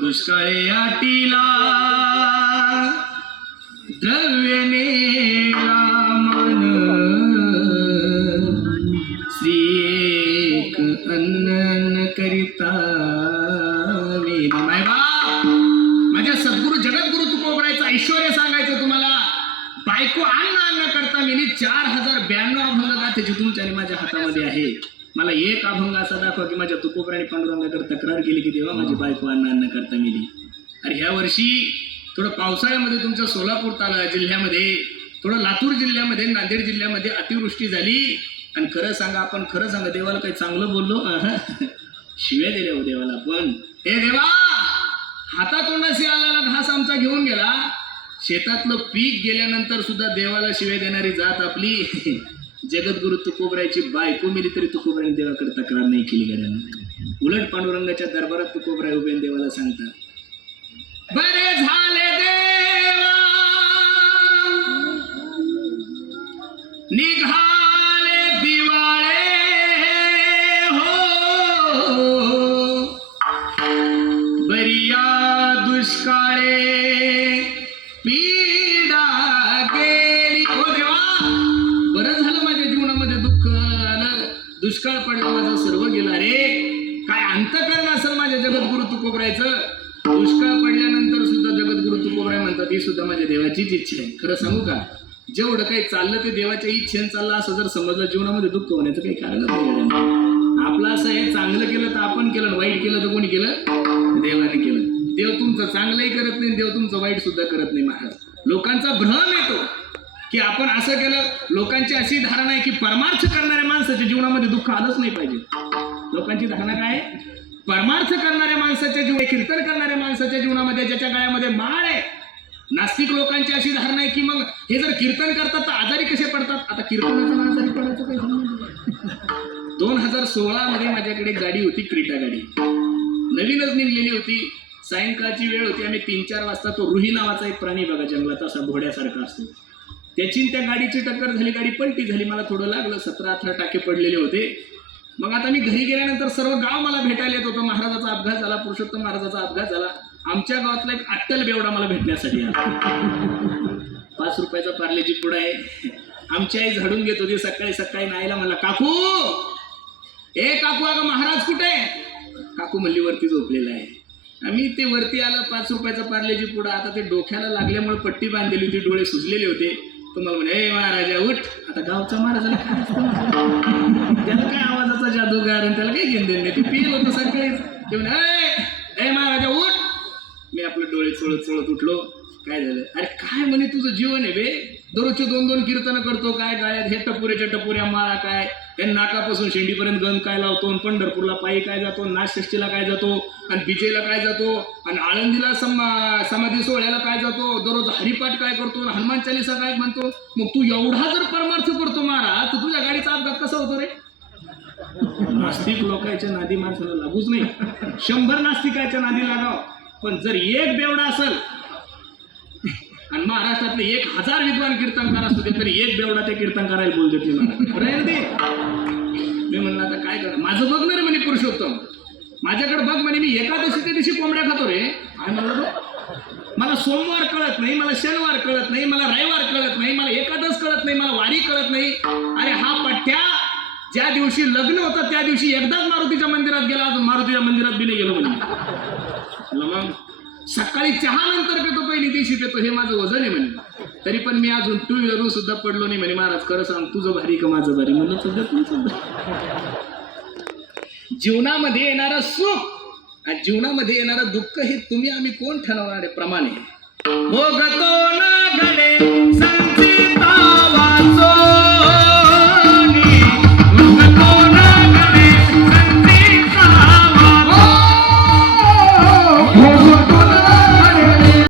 दुष्काळे आटीला द्रव्य नेला मन श्री एक अन्न करिता माझ्या सद्गुरु जगद्गुरु तुकोबरायचं ऐश्वर्य सांगायचं तुम्हाला. बायको अन्न करता मी 4092 अभंग गाथेची तुमच्या आणि माझ्या हातामध्ये आहे. मला एक अभंग असा दाखवा की माझ्या तुकोबराने पांडुरंगाकडे तक्रार केली की तेव्हा माझी बायको अन्न करता मिली. अरे ह्या वर्षी थोडं पावसाळ्यामध्ये तुमच्या सोलापूर जिल्ह्यामध्ये, थोडं लातूर जिल्ह्यामध्ये, नांदेड जिल्ह्यामध्ये अतिवृष्टी झाली. आणि खरं सांगा देवाला काही चांगलं बोललो? शिव्या दिल्या हो देवाला आपण. हे देवा, हातातोंडाशी आलेला घास आमचा घेऊन गेला, शेतातलं पीक गेल्यानंतर सुद्धा देवाला शिव्या देणारी जात आपली. जगद्गुरु तुकोबरायची बायको मिली तरी तुकोबराने देवाकडे तक्रार नाही केली गड्यानं. उलट पांडुरंगाच्या दरबारात तुकोबराय उभे देवाला सांगतात, बरे झाले देवा निघाले दिवाळे हो, बरिया दुष्काळे पीडा गेली. हो देवा, बरं झालं माझ्या जीवनामध्ये दुःख आलं, दुष्काळ पडला, माझं सर्व गेला रे. काय अंतकरण असेल माझ्या जगद्गुरु तुकोबरायचं. दुष्काळ पडल्यानंतर सुद्धा जगद्गुरु तुकोबराय म्हणतात ही सुद्धा माझ्या देवाचीच इच्छा आहे. खरं सांगू का, जेवढं काही चाललं ते देवाच्या इच्छेने चाललं असं जर समजलं जीवनामध्ये दुःख होण्याचं काही कारणच नाही. आपलं असं आहे, चांगलं केलं तर आपण केलं, वाईट केलं तर कोणी केलं? देवाने केलं. देव तुमचं चांगलंही करत नाही, देव तुमचं वाईट सुद्धा करत नाही. महाराज, लोकांचा भ्रम येतो की आपण असं केलं. लोकांची अशी धारणा आहे की परमार्थ करणाऱ्या माणसाच्या जीवनामध्ये दुःख आलंच नाही पाहिजे. लोकांची धारणा काय? परमार्थ करणाऱ्या माणसाच्या जीवन, कीर्तन करणाऱ्या माणसाच्या जीवनामध्ये ज्याच्या गळ्यामध्ये माळ आहे. नास्तिक लोकांची अशी धारणा आहे की मग हे जर कीर्तन करतात तर आजारी कसे पडतात? आता कीर्तनाचं आजारी पडायचं काही संबंध? 2016 मध्ये माझ्याकडे गाडी होती, क्रीटा गाडी, नवीनच निघलेली होती. सायंकाळची वेळ होती. आम्ही 3-4 वाजता, तो रुही नावाचा एक प्राणी बघा जंगलात, असा घोड्यासारखा असतो, त्याची त्या गाडीची टक्कर झाली. गाडी पलटी झाली. मला थोडं लागलं, 17-18 टाके पडलेले होते. मग आता मी घरी गेल्यानंतर सर्व गाव मला भेटायला येत होतं. महाराजाचा अपघात झाला, पुरुषोत्तम महाराजाचा अपघात झाला. आमच्या गावातला एक अट्टल बेवडा मला भेटण्यासाठी आला. 5 रुपयाचा पार्लेजी पुडा आहे. आमची आई झाडून घेत होती. सकाळी सकाळी नाईला म्हणला, काकू, ए काकू, अगं महाराज कुठे? काकू म्हणली वरती झोपलेला आहे. आम्ही ते वरती आलं, 5 रुपयाचा पार्लेजी पुडा. आता ते डोक्याला लागल्यामुळे पट्टी बांधलेली होती, डोळे सुजलेले होते. तुम्हाला म्हणे, ए महाराजा उठ. आता गावचा महाराजाला काय असतं, त्याला काय आवाजाचा जादूगार आणि त्याला काही घेऊन देणे. ते पिल होतं सकाळीच. ते म्हणे, ए महाराजा उठ. मी आपले डोळे चोळत उठलो. काय झालं? अरे काय म्हणे, तुझं जीवन आहे बे, दररोजचे 2-2 कीर्तन करतो, काय गाळ्यात हे टपुऱ्याच्या टपुऱ्या माळा, काय त्या नाकापासून शेंडीपर्यंत गण काय लावतो, पंढरपूरला पायी काय जातो, नागषष्ठीला काय जातो, आणि बिजेला काय जातो, आणि आळंदीला समाधी सोहळ्याला काय जातो, दररोज हरिपाठ काय करतो, हनुमान चालीसा काय म्हणतो. मग तू एवढा जर परमार्थ करतो महाराज, तर तुझ्या गाडीचा अपघात कसा होतो रे? नास्तिक लोकांच्या नादी माणसाला लागूच नाही. 100 नास्तिकाच्या नादी लागाव, पण जर एक बेवडा असेल आणि महाराष्ट्रातले 1000 विद्वान कीर्तनकार असतो तरी एक बेवडा ते कीर्तन करायला बोलतो ते मला. मी म्हणलं आता काय करा, माझं बघणार म्हणे पुरुषोत्तम, माझ्याकडे बघ म्हणे. मी एकादशीच्या दिवशी कोंबड्या खातो रे. काय म्हणलं, मला सोमवार कळत नाही, मला शनिवार कळत नाही, मला रविवार कळत नाही, मला एकादश कळत नाही, मला वारी कळत नाही. अरे हा पठ्ठ्या ज्या दिवशी लग्न होतं त्या दिवशी एकदाच मारुतीच्या मंदिरात गेला, अजून मारुतीच्या मंदिरात बी नाही गेलो म्हणे. मग सकाळी चहा नंतर पितो, पहिली दिवशी पितो, हे माझं वजन आहे म्हणे. तरी पण मी अजून 2 व्हीलर सुद्धा पडलो नाही म्हणे. महाराज खरं सांग, तुझं भारी का माझं भारी? म्हणलं सध्या तुमचं. जीवनामध्ये येणारं सुख आणि जीवनामध्ये येणारं दुःख हे तुम्ही आम्ही कोण ठरवणारे प्रमाणे भोगतो ना.